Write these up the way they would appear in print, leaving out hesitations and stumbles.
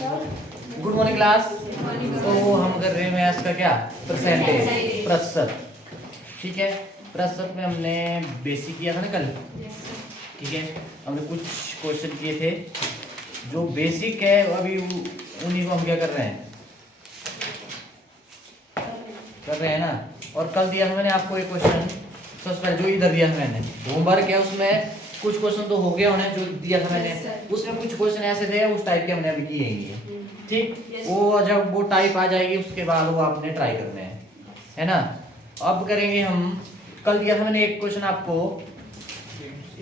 Good morning class. तो हम कर रहे हैं मैथ्स का क्या, परसेंटेज, प्रतिशत। ठीक है, प्रतिशत में हमने बेसिक किया था ना कल। ठीक है, हमने कुछ क्वेश्चन किए थे जो बेसिक है, अभी उन्हीं को हम क्या कर रहे हैं ना। और कल दिया था मैंने आपको एक क्वेश्चन, सबसे पहले जो इधर दिया था मैंने होमवर्क है, उसमें कुछ क्वेश्चन तो हो गया होने जो दिया था मैंने, उसमें कुछ क्वेश्चन ऐसे थे उस टाइप के हमने अभी किए हैं। ठीक, वो जब वो टाइप आ जाएगी उसके बाद वो आपने ट्राई करने हैं, है ना। अब करेंगे हम, कल दिया था मैंने एक क्वेश्चन आपको,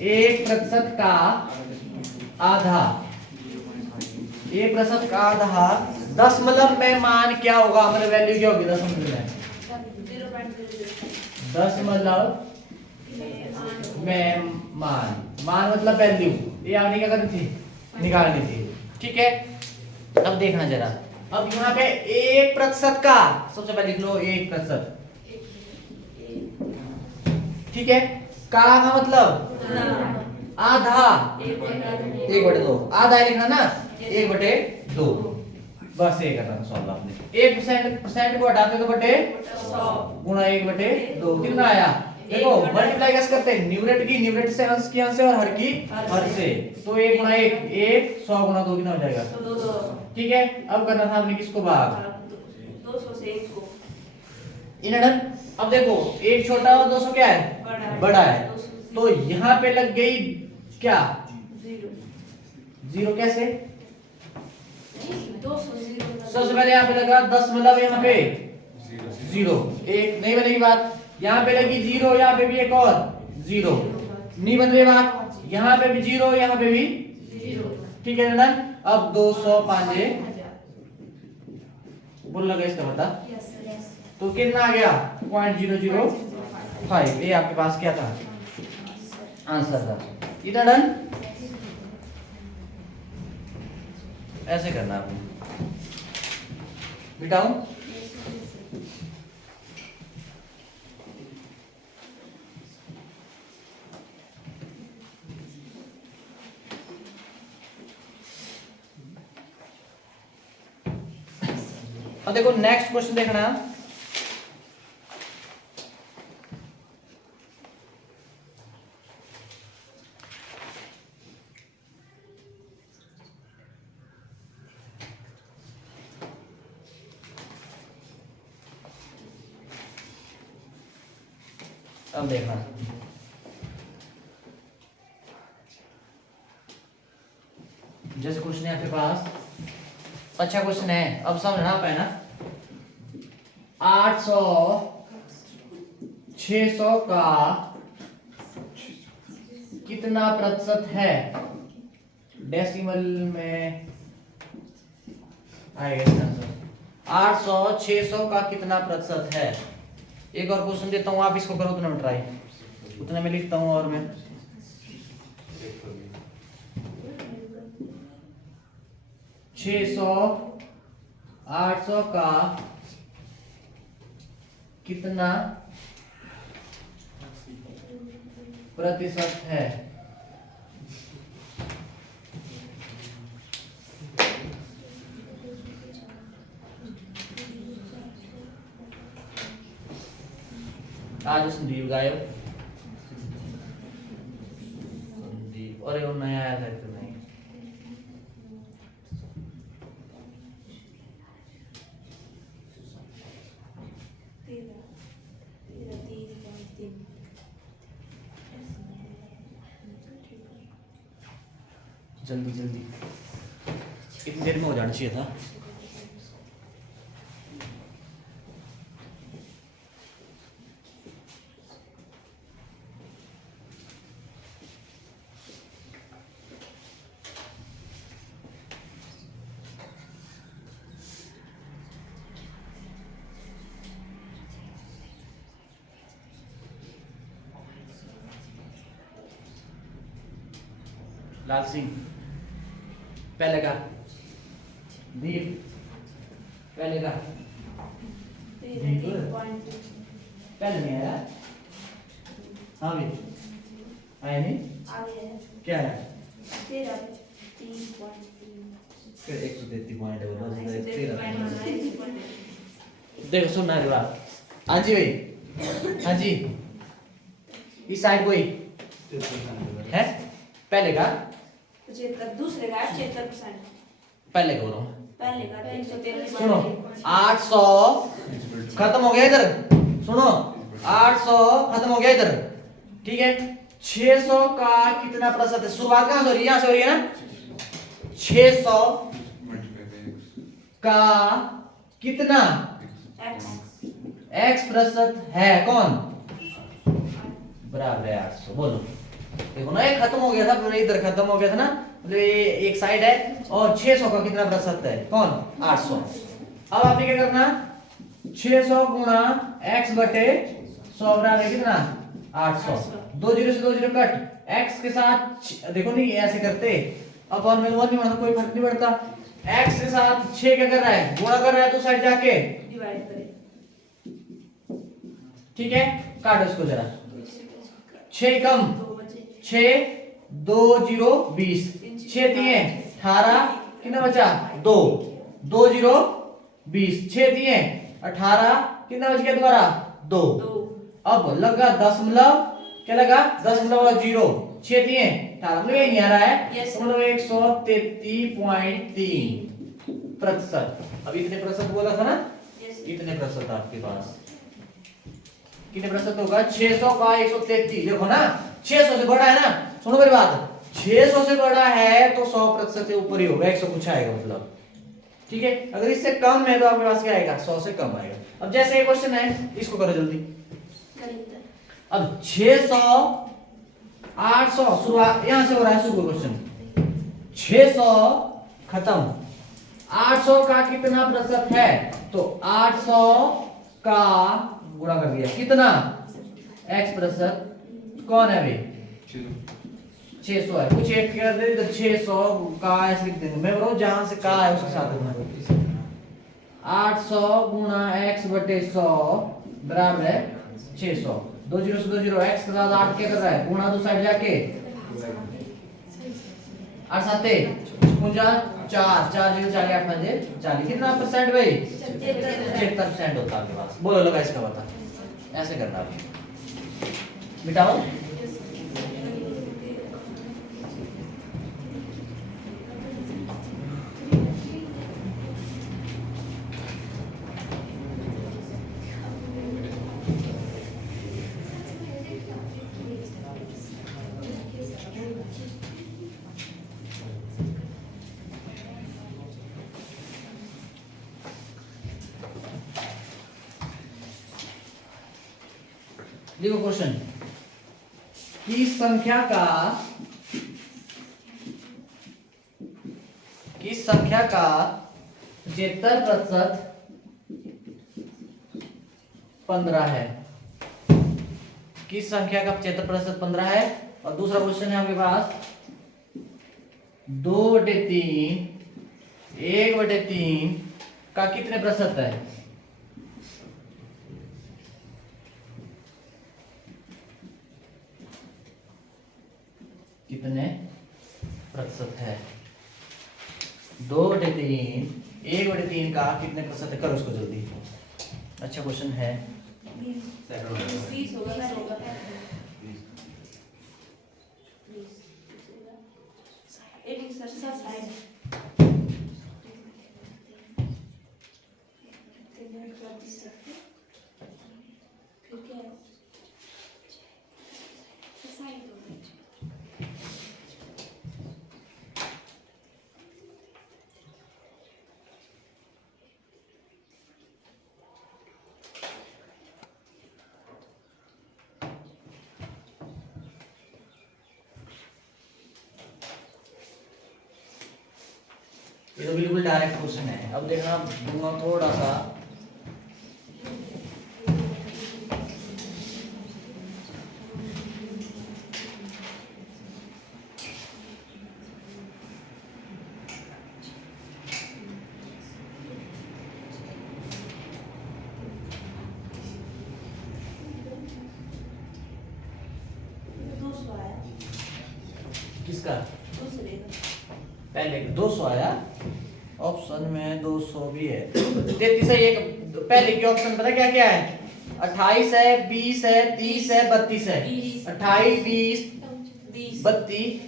1% का आधा, 1% का आधा दशमलव में मान क्या होगा, मतलब वैल्यू क्या होगी दशमलव में, दशमलव में मान, मान मतलब वैल्यू, ये आपने क्या करनी थी, निकालनी थी। ठीक है, अब देखना जरा, अब यहाँ पे 1% का, सबसे पहले लिख लो 1%। ठीक है, का मतलब आधा, 1/2, आधा लिखना ना, 1/2, बस ये करना था सॉल्व आपने। 1% को हटाते तो बटे 100 गुणा 1/2 कितना आया, देखो मल्टीप्लाई कैसे करते हैं, न्यूमरेटर की न्यूमरेटर से अंश की अंश से और हर की हर से, तो 1 गुणा 1 1, 100 गुणा 2 कितना हो जाएगा 200। ठीक है, अब करना था हमने किसको भाग, 200 से 1 को इनडन। अब देखो एक छोटा और 200 क्या है, बड़ा है, तो यहाँ पे लग गई क्या, जीरो कैसे, सबसे पहले यहाँ पे लगा दशमलव, यहाँ पे जीरो, एक नहीं बनेगी बात, यहाँ पे लगी जीरो, यहाँ पे भी एक और जीरो, नहीं बन रही बात, यहाँ पे भी जीरो, यहाँ पे भी जीरो। ठीक है ना, अब 205 बोल लगा इसका बता, तो कितना आ गया 0.005, ये आपके पास क्या था, आंसर था। इतना डन, ऐसे करना आपने, बिटाओ। अब देखो नेक्स्ट क्वेश्चन देखना, अब देखना, जैसे क्वेश्चन है आपके पास, अच्छा क्वेश्चन है, अब समझना आप है ना, 800 600 का कितना प्रतिशत है, डेसिमल में आएगा इसका आंसर, 800 600 का कितना प्रतिशत है। एक और क्वेश्चन देता हूं, आप इसको करो उतना में ट्राई, उतना में लिखता हूं, और मैं 600 800 का कितना प्रतिशत है, आज संदीप गायब, संदीप, अरे वो नया आया था तो नहीं, जल्दी जल्दी, इतनी देर में हो जाना चाहिए था। लाल सिंह पहले का, दीप पहले का, दीप पहले नहीं आया, हाँ भी आया नहीं, क्या है देखो सुनना मेरी बात। हाँ जी भाई, हाँ जी, इस साइड कोई है पहले का 75, दूसरे का 76%, पहले का बोल रहा हूँ। पहले का 113। सुनो 800 खत्म हो गया इधर, सुनो 800 खत्म हो गया इधर, ठीक है। 600 का कितना प्रतिशत है? शुरुआत कहां से हो रही है? यहां से हो रही है ना। 600 का कितना x प्रतिशत है? कौन? बराबर है 800। बोलो देखो ना, ये खत्म हो गया था, इधर खत्म हो गया था ना, मतलब ये एक साइड है। और 600 का कितना प्रतिशत है? कौन? 800। अब आपने क्या करना, 600 गुणा x बटे 100 बराबर है कितना? 800। 2 जीरो से 2 जीरो कट, x के साथ देखो नहीं ऐसे करते, अपन में 1 नहीं बढ़ता, कोई फर्क नहीं पड़ता। x के साथ 6 क्या कर रहा है? गुणा कर रहा है, तो साइड जाके डिवाइड करें, ठीक है। काटो इसको जरा, 6 कम 2 बचे, 6 2 0 20, 6 दिए 18, कितना बचा? 2 2 0 20, 6 दिए 18, कितना बच गया दोबारा? 2। 2, अब लगा दशमलव, क्या लगा? दशमलव 0, 6 दिए 18, मतलब ये नहीं आ रहा है, Yes, तो मतलब 133.3 प्रतिशत। अब इतने प्रतिशत बोला था ना, यस, इतने प्रतिशत आपके पास कितने प्रतिशत होगा? 600 का 133, देखो ना 600 से बड़ा है ना। सुनो मेरी बात, 600 से बड़ा है तो 100% से ऊपर ही होगा, 100 कुछ आएगा मतलब, ठीक है। अगर इससे कम है तो आपके पास क्या आएगा? 100 से कम आएगा। अब जैसे ये क्वेश्चन है, इसको करो जल्दी। अब 600 800 शुरुआत यहां से हो रहा है, शुरू क्वेश्चन 600 खत्म, 800 का कितना प्रतिशत है? तो 800 का गुणा कर दिया, कितना? x प्रतिशत। कौन है भाई? 600 है, कुछ एक कर दे इधर, 600 का ऐसे लिख देंगे, मैं बोल जहां से का है उसके साथ गुणा। 800 गुणा x बटे 100 बराबर है 600। 2 जीरो से 2 जीरो, x के साथ 8 क्या कर रहा है? गुणा, दो साइड जाके 8 7 49 4 4 जीरो 40 8 5 40, कितना परसेंट भाई? 76% होता है आपके पास। बोलो लगा इसका बता, ऐसे करना है, मिटाओ। देखो क्वेश्चन, किस संख्या का 75% 15 है? किस संख्या का 75% 15 है? और दूसरा क्वेश्चन है आपके पास 2/3 1/3 का कितने प्रतिशत है? कितने प्रतिशत है? 2/3 1/3 का कितने प्रतिशत है? करो उसको जल्दी, अच्छा क्वेश्चन है। 20 होगा, 20 होगा, 80 सर साइड फिर क्या है? साइड होगा, ये तो बिल्कुल डायरेक्ट क्वेश्चन है। अब देखना दूंगा थोड़ा सा, किसका? दूसरे पहले 200 आया, ऑप्शन में 200 भी है। 33 है। एक पहले की ऑप्शन पता क्या क्या है? 28 है, 20 है, 30 है, 32 है। 28, 20, 32,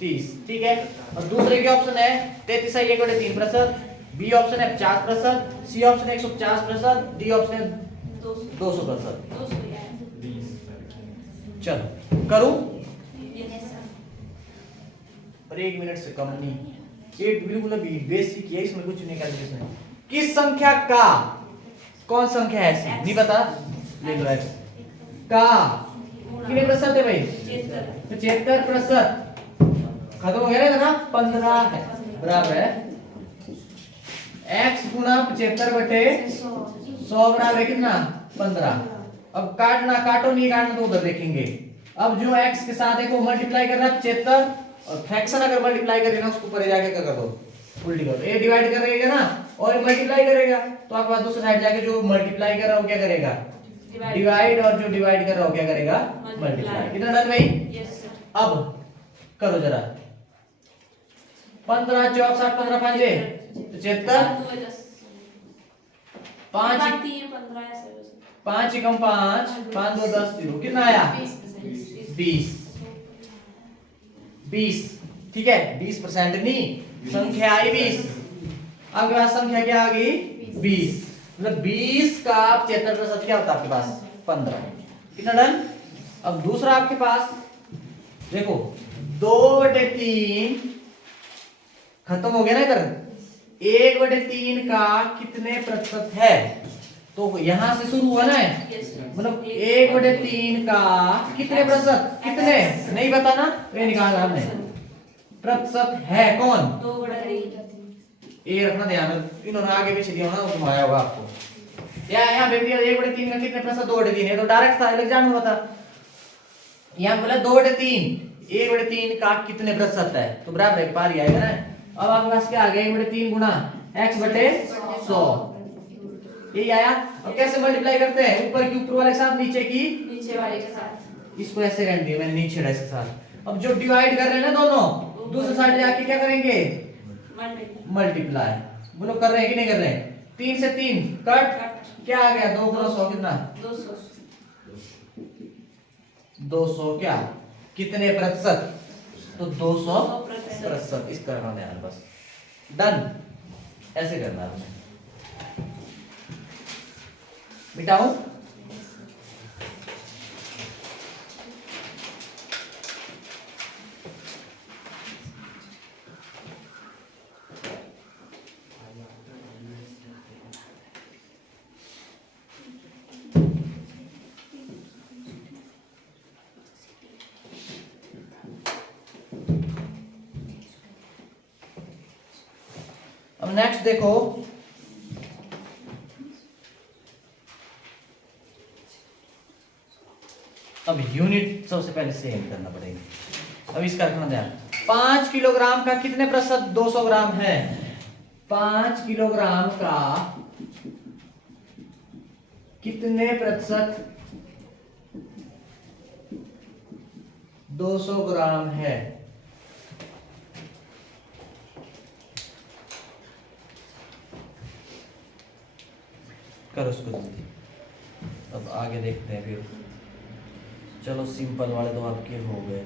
30। ठीक है। और दूसरे के ऑप्शन है 33 है 1/3%, बी ऑप्शन है 50%, सी ऑप्शन है 150%, डी ऑप्शन है 200%। 200 यार। चलो करूं? Yes sir. और 1 मिनट से कम नहीं। ये बिल्कुल अभी बेसिक है, इसमें कुछ नहीं कैलकुलेशन है। किस संख्या का कौन संख्या है ऐसी? नहीं पता? ले लो एक्स का कितने प्रतिशत है भाई? 75%। खत्म हो गया ना? 15 है बराबर है x गुना 75/100 बराबर है कितना? 15। अब काटना, काटो नहीं काटना तो उधर देखेंगे। अब जो x के साथ है को मल्टीप्लाई कर रहा है 75, और फ्रैक्शन अगर मल्टीप्लाई करेगा उसको ऊपर जाके क्या कर दो? उल्टी कर दो। ये डिवाइड करेगा ना और मल्टीप्लाई करेगा, तो आपके पास दूसरी साइड जाके जो मल्टीप्लाई कर रहा हो क्या करेगा? डिवाइड, और जो डिवाइड कर रहा हो क्या करेगा? मल्टीप्लाई। कितना डन भाई? Yes sir. अब करो जरा। 15 चौक 60 15 5 75। 5 5 एकम 5 5 2 10 0 कितना आया? 20। 20 ठीक है। 20% नहीं, संख्या आई 20। आपके पास संख्या क्या आ गई? 20। मतलब 20 का 75% क्या होता है आपके पास? 15। कितना डन? अब दूसरा आपके पास देखो 2/3 खत्म हो गया ना इधर। 1/3 का कितने प्रतिशत है? तो यहां से शुरू हुआ ना, मतलब 1/3 का कितने प्रतिशत? कितने नहीं बताना, ये निकाला हमने। प्रतिशत है कौन? 2/3। ये रखना ध्यान में, इन्होंने आगे पीछे दिया ना, वो घुमाया होगा आपको। या यहाँ पे दिया 1/3 का कितने प्रतिशत? 2/3 है, तो डायरेक्ट था, एग्जाम में था। यहाँ बोला 2/3, 1/3 का कितने प्रतिशत है, तो बराबर है पार ही आएगा ना। अब आपके पास क्या आ गया? 1/3 गुना x/100 यही आया। अब कैसे मल्टीप्लाई करते हैं? ऊपर की ऊपर वाले के साथ, नीचे की नीचे वाले के साथ। इसको ऐसे रहने दिया मैंने, नीचे छेड़ा इसके साथ। अब जो डिवाइड कर रहे हैं ना दोनों, दूसरी साइड जाके क्या करेंगे? मल्टीप्लाई। बोलो कर रहे हैं कि नहीं कर रहे हैं? 3 से 3 कट, क्या आ गया? 2 गुना 100 कितना? 200। 200 क्या कितने प्रतिशत? तो 200%। इस करना है यार, बस डन। ऐसे करना है। मिटाऊं? अब नेक्स्ट देखो, अब यूनिट सबसे पहले सेम करना पड़ेगा। अब इसका रखना ध्यान। 5 किलोग्राम का कितने प्रतिशत 200 ग्राम है? 5 किलोग्राम का कितने प्रतिशत 200 ग्राम है? करो उसको जल्दी। अब आगे देखते हैं फिर। चलो सिंपल वाले तो आपके हो गए।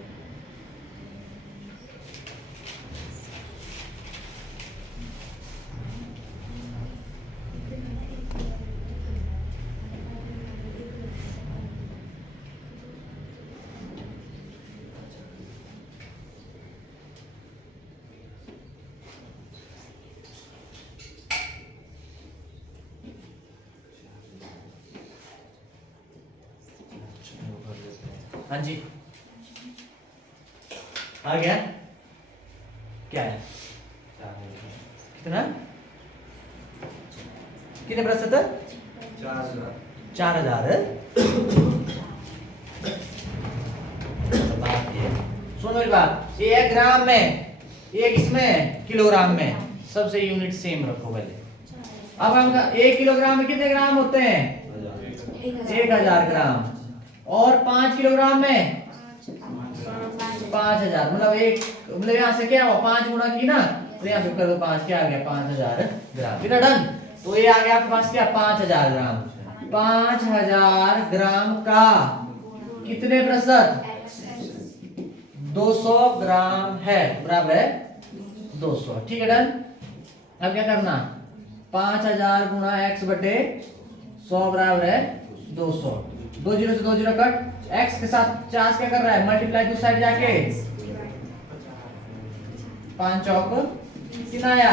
हाँ जी आ गया। क्या है? कितना? कितने प्रतिशत? 4000। सुनो मेरी बात, ये है ग्राम में, एक इसमें किलोग्राम में। सबसे यूनिट सेम रखो पहले। अब हम 1 किलोग्राम में कितने ग्राम होते हैं? 1000 ग्राम। और 5 किलोग्राम में 5000। मतलब एक, मतलब यहाँ से क्या हुआ? 5 गुणा की ना तो यहाँ पे कर दो 5, क्या आ गया 5000 ग्राम। फिर डन। तो ये आ गया आपके पास क्या 5000 ग्राम। 5000 ग्राम का कितने प्रतिशत? 200 ग्राम है, बराबर है 200। ठीक है डन। अब क्या करना 5000 गुणा x बटे 100 बराबर है 200। 2 जीरो से 2 जीरो कट। x के साथ 50 क्या कर रहा है मल्टीप्लाई दूसरी साइड जाके 5 चौक कितना आया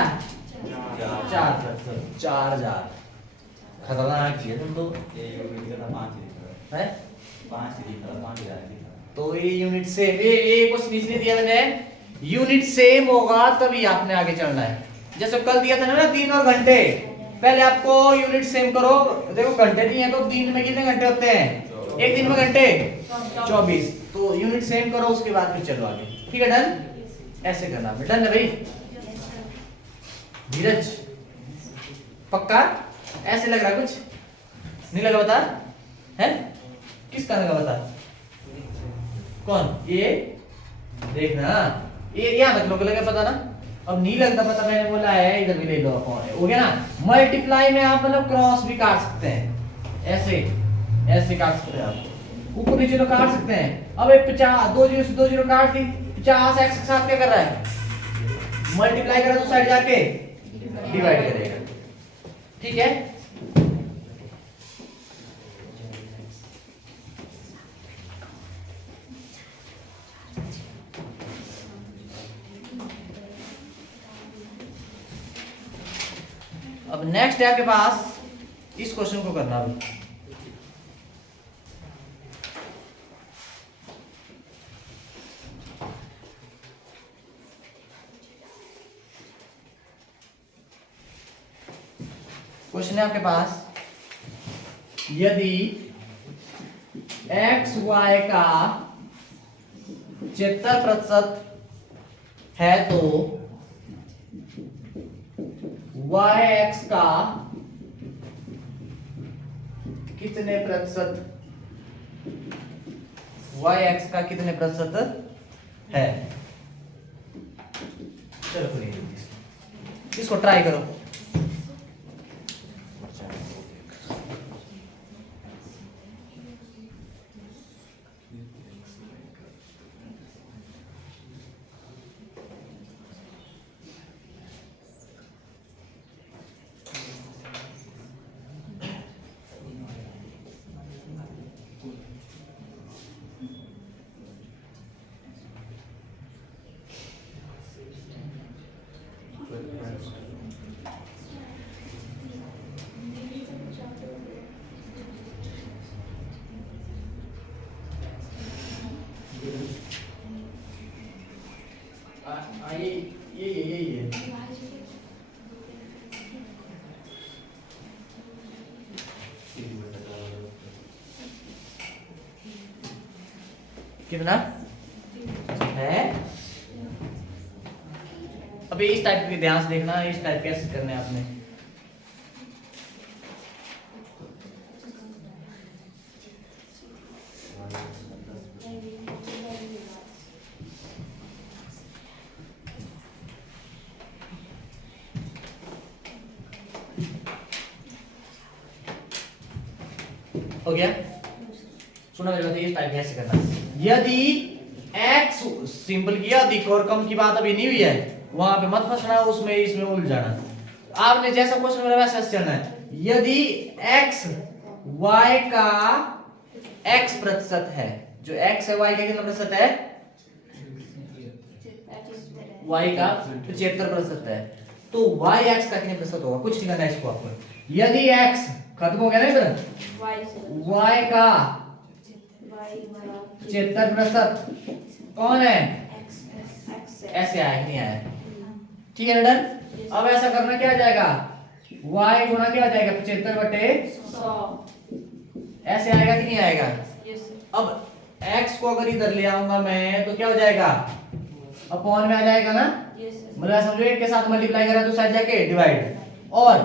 4 4000। खतरनाक चीज है तुम तो है। तो ये यूनिट सेम ये क्वेश्चन इसलिए दिया मैंने यूनिट सेम होगा तभी आपने आगे चलना है। जैसे कल दिया था ना दिन और घंटे, पहले आपको यूनिट सेम करो। देखो घंटे दिए हैं तो दिन में कितने घंटे होते हैं? एक दिन में घंटे 24। तो यूनिट सेम करो उसके बाद फिर चलो आगे। ठीक है डन। ऐसे करना है डन है भाई। धीरज पक्का? ऐसे लग रहा कुछ नहीं लगा? बता है किसका लगा बता। कौन ये देखना ये यहाँ तक लोग लगे पता ना। अब नहीं लगता पता मैंने बोला है इधर भी ले लो। कौन है हो गया ना। मल्टीप्लाई में आप मतलब क्रॉस भी काट सकते हैं, ऐसे ऐसे काट सकते हैं आप ऊपर नीचे तो काट सकते हैं। अब एक 50 2 जीरो से 2 जीरो काट दी 50 x के साथ क्या कर रहा है मल्टीप्लाई कर रहा है तो साइड जाके डिवाइड करेगा। ठीक है अब नेक्स्ट है आपके पास इस क्वेश्चन को करना। अभी क्वेश्चन है आपके पास यदि x y का 76% है तो yx का कितने प्रतिशत yx का कितने प्रतिशत है? चलो इसको ट्राई करो। ये कितना है? अभी इस टाइप के ध्यान से देखना, इस टाइप कैसे करने आपने। हो गया? सुनो मेरी बात, इस टाइप कैसे करना। यदि x सिंपल किया, अधिक और कम की बात अभी नहीं हुई है, वहां पे मत फंसना उसमें इसमें उलझ जाना। आपने जैसा क्वेश्चन बोला वैसा चलना है। यदि x y का x प्रतिशत है, जो x है y का कितना प्रतिशत है? y का 75% है, तो y x का कितने प्रतिशत होगा? कुछ नहीं करना है इसको आपको। यदि x खत्म हो गया ना इधर, y का 75% कौन है? ऐसे आया नहीं आया? ठीक है डन। अब ऐसा करना क्या आ जाएगा? y गुणा क्या आ जाएगा? 75/100 ऐसे आएगा कि नहीं आएगा? अब x को अगर इधर ले आऊंगा मैं तो क्या हो जाएगा? अपॉन में आ जाएगा ना। मतलब समझो 1 के साथ मल्टीप्लाई कर रहा है तो साइड जाके डिवाइड, और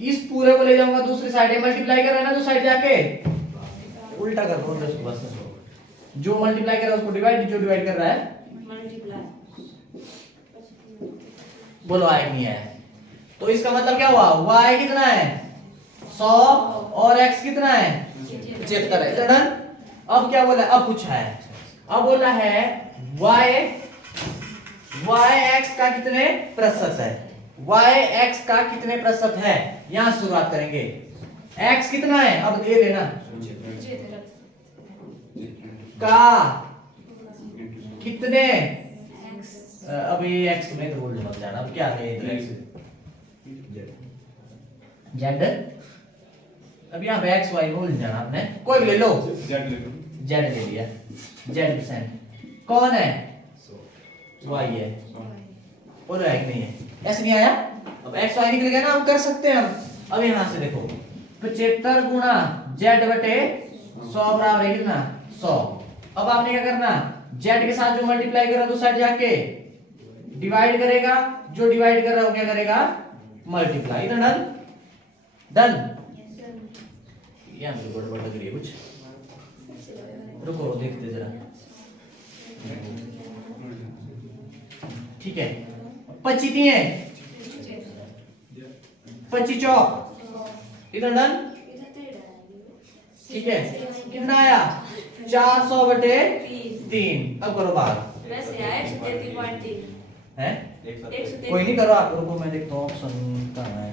इस पूरे को ले जाऊंगा दूसरी साइड मल्टीप्लाई कर रहा है ना तो साइड जाके उल्टा कर दो बस। जो मल्टीप्लाई कर रहा है उसको डिवाइड, जो डिवाइड कर रहा है बोलो आया कि नहीं आया? तो इसका मतलब क्या हुआ, y कितना है 100 और x कितना है 75 है। डन। अब क्या बोला, अब पूछा है, अब बोला है y x का कितने प्रतिशत है, y x का कितने प्रतिशत है। यहां शुरुआत करेंगे, x कितना है, अब ये लेना का कितने, अब ये x में तो बोल मत जाना, अब क्या है जेड, अब यहाँ पे एक्स वाई भूल जाना आपने, कोई भी ले लो, जेड ले लिया, जेड परसेंट कौन है, वाई है, बोलो है कि नहीं है, ऐसे नहीं आया। अब एक्स वाई निकल गया ना, हम कर सकते हैं हम। अब यहाँ से देखो 75 गुना जेड बटे 100 बराबर है कितना 100। अब आपने क्या करना, जेड के साथ जो मल्टीप्लाई कर रहा है दो साइड जाके डिवाइड करेगा, जो डिवाइड कर रहा है वो क्या करेगा मल्टीप्लाई। Done done. यहाँ मुझे गड़बड़ लग रही है कुछ, रुको देखते जरा। ठीक है 25 दिए, 25 चौक इधर डन। ठीक है कितना आया 400 बटे 3। अब करो बाहर है, कोई नहीं करो आप, रुको मैं देखता हूँ ऑप्शन कहाँ है,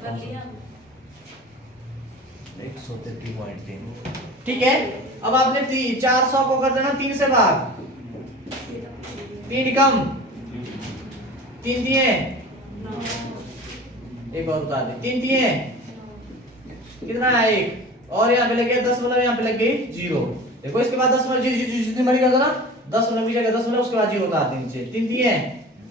133.3। ठीक है अब आपने 400 को कर देना 3 से भाग, 3 कम 3 दिए, एक और उतार दे, 3 दिए कितना है 1, और यहाँ पे लग गया 10 मतलब यहाँ पे लग गई 0। देखो इसके बाद 10 मतलब जितनी मर्जी कर दो ना, 10 मतलब मिलेगा 10 मतलब उसके बाद 0 उतार दे नीचे, 3 दिए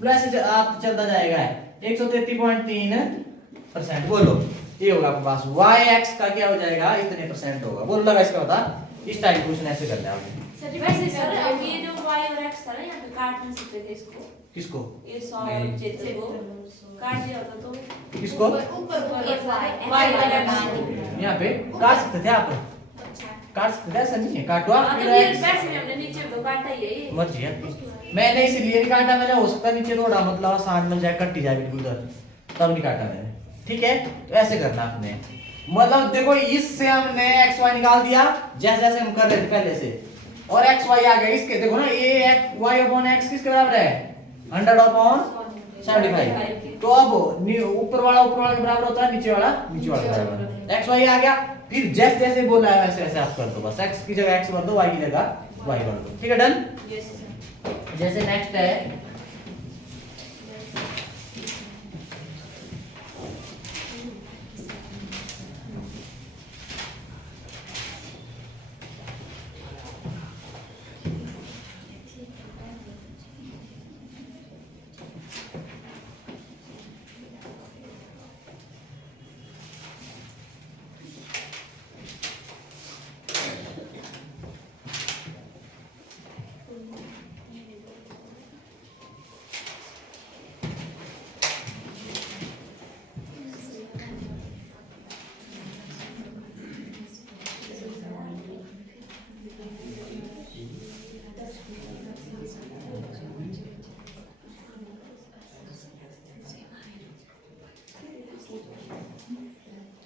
प्लस आप चलता जाएगा 133.3%। बोलो ये होगा आपके पास yx का क्या हो जाएगा इतने परसेंट होगा। बोलो लगा इसका बता, इस टाइप क्वेश्चन ऐसे करते हैं आपने। सर वैसे सर अब ये जो y और x था ना यहाँ पे काट नहीं सकते थे इसको, किसको, ये 100 और 75 को काट दिया होता तो किसको ऊपर y और x यहाँ पे काट सकते थे आप, काट सकते थे, ऐसा नहीं है काटो आप, तो ये वैसे में हमने नीचे तो काटा ही है ये मत जी मैंने इसलिए नहीं काटा, मैंने हो सकता नीचे थोड़ा मतलब आसान बन जाए, कट ही जाए बिल्कुल उधर, तब नहीं काटा मैंने। ठीक है तो ऐसे करना आपने, मतलब देखो इससे हमने एक्स वाई निकाल दिया जैसे जैसे हम कर रहे थे पहले से, और एक्स वाई आ गया इसके, देखो ना ये वाई अपॉन एक्स किसके बराबर है 100 अपॉन 75। तो अब ऊपर वाला के बराबर होता है, नीचे वाला के बराबर, एक्स वाई आ गया, फिर जैसे जैसे बोला है वैसे वैसे आप कर दो, बस एक्स की जगह एक्स भर दो, वाई की जगह वाई भर दो। ठीक है डन। जैसे नेक्स्ट है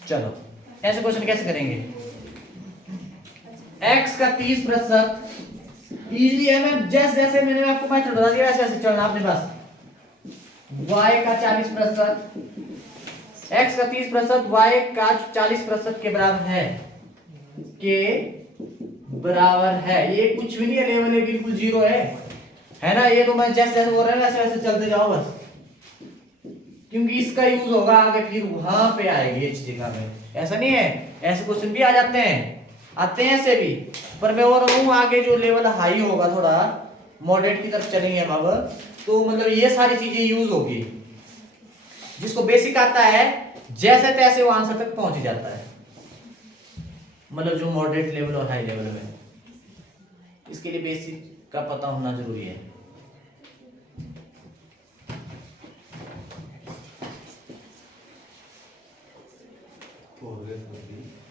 चलो ऐसे क्वेश्चन कैसे करेंगे, x का 30% इजी है, मैं जैसे जैसे मैंने आपको मेथड बता दिया वैसे वैसे चलना अपने पास। y का 40%, x का 30% y का 40% के बराबर है, ये कुछ भी नहीं है, लेवल है बिल्कुल 0 है ना। ये तो मैं जैसे जैसे बोल रहा हूं वैसे वैसे चलते जाओ बस, क्योंकि इसका यूज होगा आगे, फिर वहां पे आएगी इस जगह में। ऐसा नहीं है, ऐसे क्वेश्चन भी आ जाते हैं ऐसे भी, पर मैं बोल रहा हूँ आगे जो लेवल हाई होगा थोड़ा मॉडरेट की तरफ चलेंगे हम अब, तो मतलब ये सारी चीजें यूज होगी। जिसको बेसिक आता है जैसे तैसे वो आंसर तक पहुंच ही जाता है, मतलब जो मॉडरेट लेवल और हाई लेवल में, इसके लिए बेसिक का पता होना जरूरी है।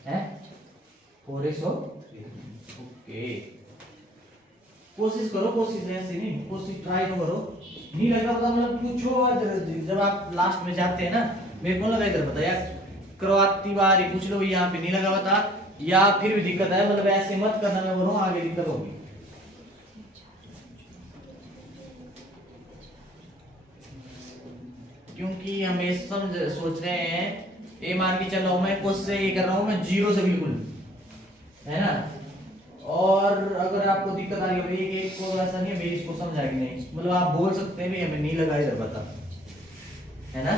है 4 ओके कोशिश करो, कोशिश ऐसे नहीं, कोशिश ट्राई तो करो। नहीं लग रहा पता मतलब पूछो, और जब आप लास्ट में जाते हैं ना, मेरे को लगा इधर बता यार, करवाती बार ही पूछ लो, यहाँ पे नहीं लगा बता, या फिर भी दिक्कत है, मतलब ऐसे मत करना, मैं बोलूँ आगे दिक्कत होगी। क्योंकि हम ये समझ सोच रहे हैं, ये मान के चल रहा हूं मैं, कुछ से ये कर रहा हूं मैं जीरो से बिल्कुल, है ना। और अगर आपको दिक्कत आ रही होगी कि एक को ऐसा नहीं है भाई इसको समझाएगी नहीं, मतलब आप बोल सकते हैं भाई हमें नहीं लगा इधर पता, है ना।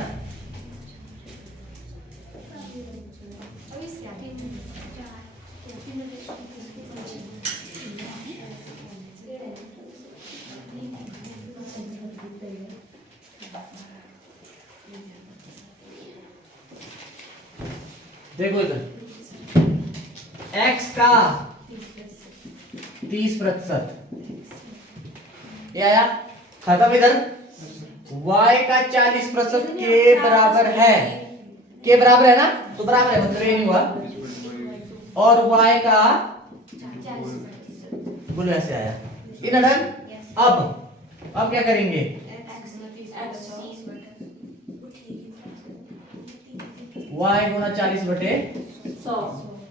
देखो इधर x का 30%, ये आया खत्म। इधर y का 40% के बराबर है, के बराबर है ना, तो बराबर है मतलब ये नहीं हुआ, और y का बोलो ऐसे आया इधर। अब क्या करेंगे, y गुना 40/100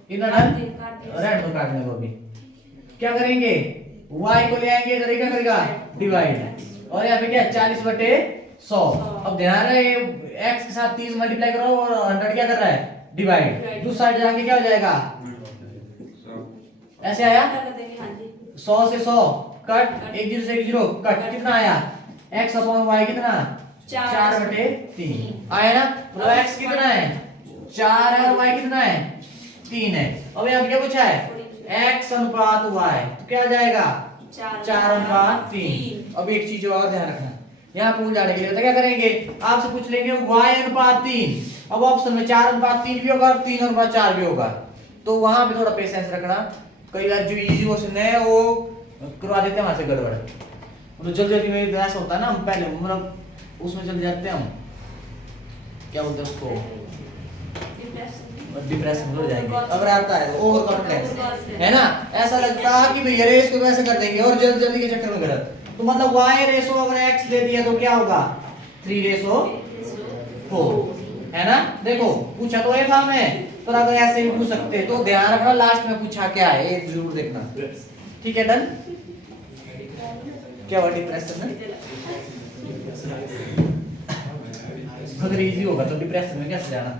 इधर रेड में काटने को भी क्या करेंगे, y को ले आएंगे इधर, क्या करेगा डिवाइड, और यहाँ पे क्या 40/100। अब ध्यान रहे x के साथ 30 मल्टीप्लाई करो और 100 क्या कर रहा है डिवाइड, दूसरी साइड जाके क्या हो जाएगा, ऐसे आया 100 से 100 कट, 1 0 से 1 0 कट, कितना आया x अपॉन y कितना 4/3 आया ना। तो x कितना है 4 है और y कितना है 3 है। अब यहाँ क्या पूछा है x अनुपात y, तो क्या आ जाएगा 4/3। अब एक चीज और ध्यान रखना, यहाँ पूल जाने के लिए तो क्या करेंगे, आपसे पूछ लेंगे y अनुपात 3, अब ऑप्शन में 4/3 भी होगा और 3/4 भी होगा, तो वहां पे थोड़ा पेशेंस रखना। कई बार जो इजी क्वेश्चन है वो करवा देते हैं वहां से गड़बड़, तो जल्दी जल्दी में ऐसा होता है ना, हम पहले मतलब उसमें चले जाते हैं, हम क्या बोलते हैं उसको, डिप्रेशन हो जाएंगे। अगर आता है ओवर कॉन्फिडेंस, है ना, ऐसा लगता है कि भैया रेस को वैसे कर देंगे और जल्दी जल्दी के चक्कर में गलत, तो मतलब y रेशो अगर x दे दिया तो क्या होगा 3:4, है ना। देखो पूछा तो ये था मैं, पर अगर ऐसे ही पूछ सकते तो ध्यान रखना लास्ट में पूछा क्या है ये जरूर देखना, ठीक है। डन, क्या हुआ डिप्रेशन में, अगर इजी होगा तो डिप्रेशन में कैसे जाना,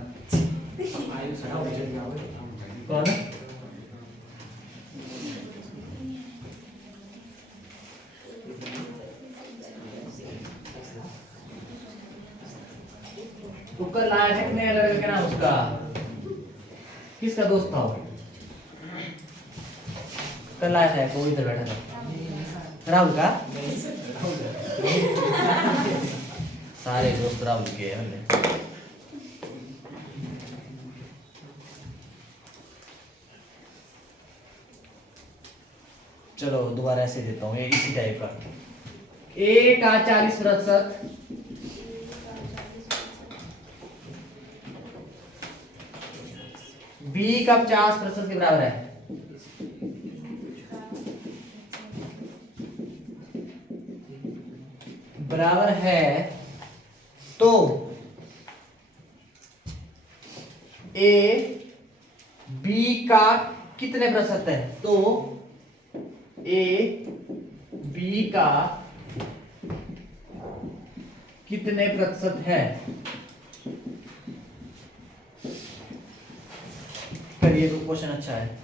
कौन तो कल आया था कितने लड़के का नाम उसका, किसका दोस्त था वो, कल आया था कोई इधर बैठा था, राहुल का सारे दोस्त राहुल के हैं। चलो दोबारा ऐसे देता हूँ, ये इसी टाइप का, a का 40%, b का 50% के बराबर है, बराबर है, तो a b का कितने प्रतिशत है, तो a b का कितने प्रतिशत है, करिए तो क्वेश्चन अच्छा है।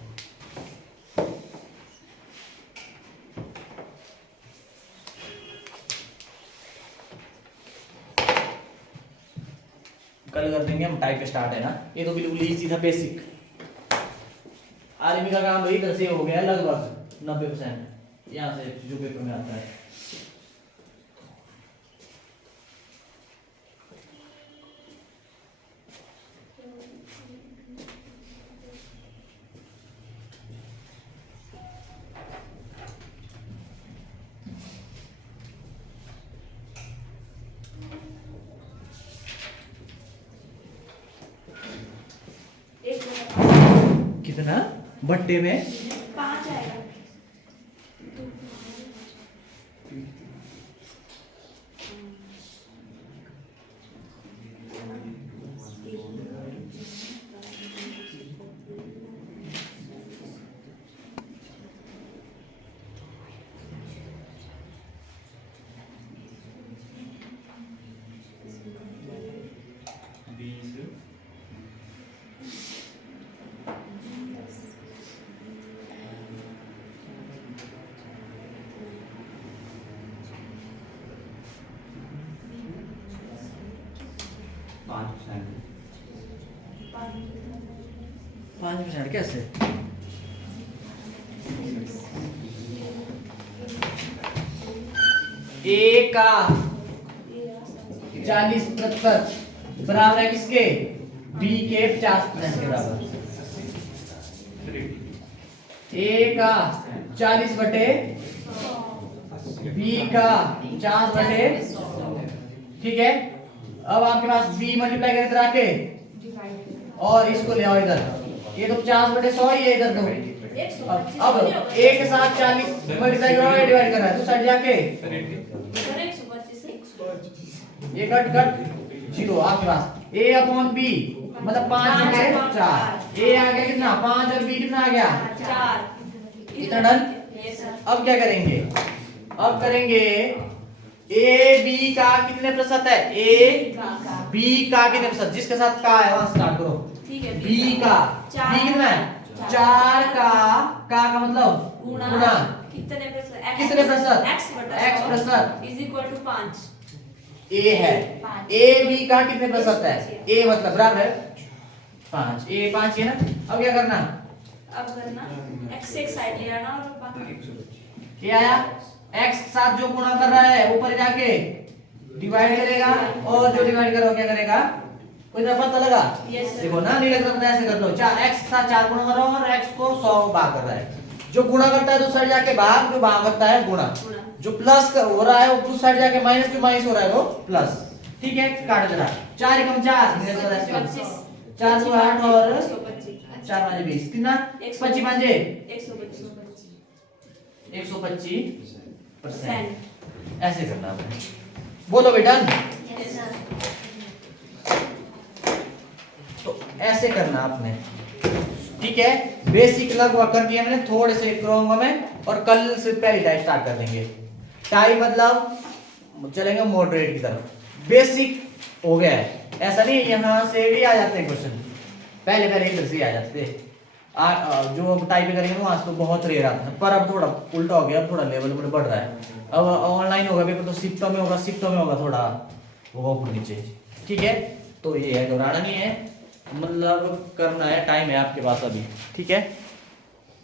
कल कर देंगे हम, टाइप स्टार्ट है ना, ये तो बिल्कुल इजी था बेसिक। आर्मी का काम वही तरह से हो गया लगभग 90% यहाँ से जो पेपर में आता है। कितना बट्टे में 5 आएगा, 5% कैसे? ए का 40% बराबर है किसके? बी के 50% के बराबर। ए का 40 बटे बी का 50/100। ठीक है, अब आपके पास बी मल्टीप्लाई करें इधर आके और इसको ले आओ इधर। ये तो 50/100 ही है इधर तो। अब ए के साथ 40 मल्टीप्लाई करो, डिवाइड कर रहा है तो साइड जाके ये कट 0 आपके पास ए अपॉन बी मतलब 5/4। ए आ गया कितना? 5 और बी कितना आ गया? 4। इतना डन। अब क्या करेंगे? अब करेंगे ए बी का कितने प्रतिशत है? ए बी का कितने प्रतिशत? जिसके साथ का है वहां स्टार्ट करो। बी का बी कितना है? 4 का मतलब गुणा कितने प्रतिशत? x प्रतिशत इज इक्वल टू 5। ए है। ए बी का कितने प्रतिशत है? ए मतलब बराबर है 5। ए 5 है ना। अब क्या करना? अब करना x एक साइड ले आना और बाकी क्या आया? x के साथ जो गुणा कर रहा है ऊपर जाके डिवाइड करेगा और जो डिवाइड करो क्या करेगा? कोई ना पता लगा? देखो ना, नहीं लगता तो ऐसे कर लो। 4x के साथ 4 गुणा करो और x को 100 भाग कर रहा है। जो गुणा करता है तो साइड जाके भाग, जो भाग करता है गुणा। जो प्लस हो रहा है वो उस साइड जाके माइनस, जो माइनस हो रहा है वो प्लस। ठीक है, काट देना। 4 × 4 मेरे को 4 2 8 और 4 5 20 कितना? 25 5 125%। ऐसे करना है। बोलो बेटा। तो ऐसे करना आपने। ठीक है, बेसिक लगभग कर दिया मैंने, थोड़े से करूंगा मैं और कल से पहली टाइप स्टार्ट कर देंगे। टाइप मतलब चलेंगे मॉडरेट की तरफ। बेसिक हो गया है, ऐसा नहीं यहां से भी आ जाते हैं क्वेश्चन, पहले इधर से आ जाते हैं। जो टाइप करेंगे ना आज तो बहुत रेयर आता है, पर अब थोड़ा उल्टा हो गया, अब थोड़ा लेवल में बढ़ रहा है। अब ऑनलाइन होगा पेपर तो शिफ्टों में होगा थोड़ा वो ऊपर नीचे। ठीक है, तो ये है, घबराना नहीं है, मतलब करना है, टाइम है आपके पास अभी। ठीक है।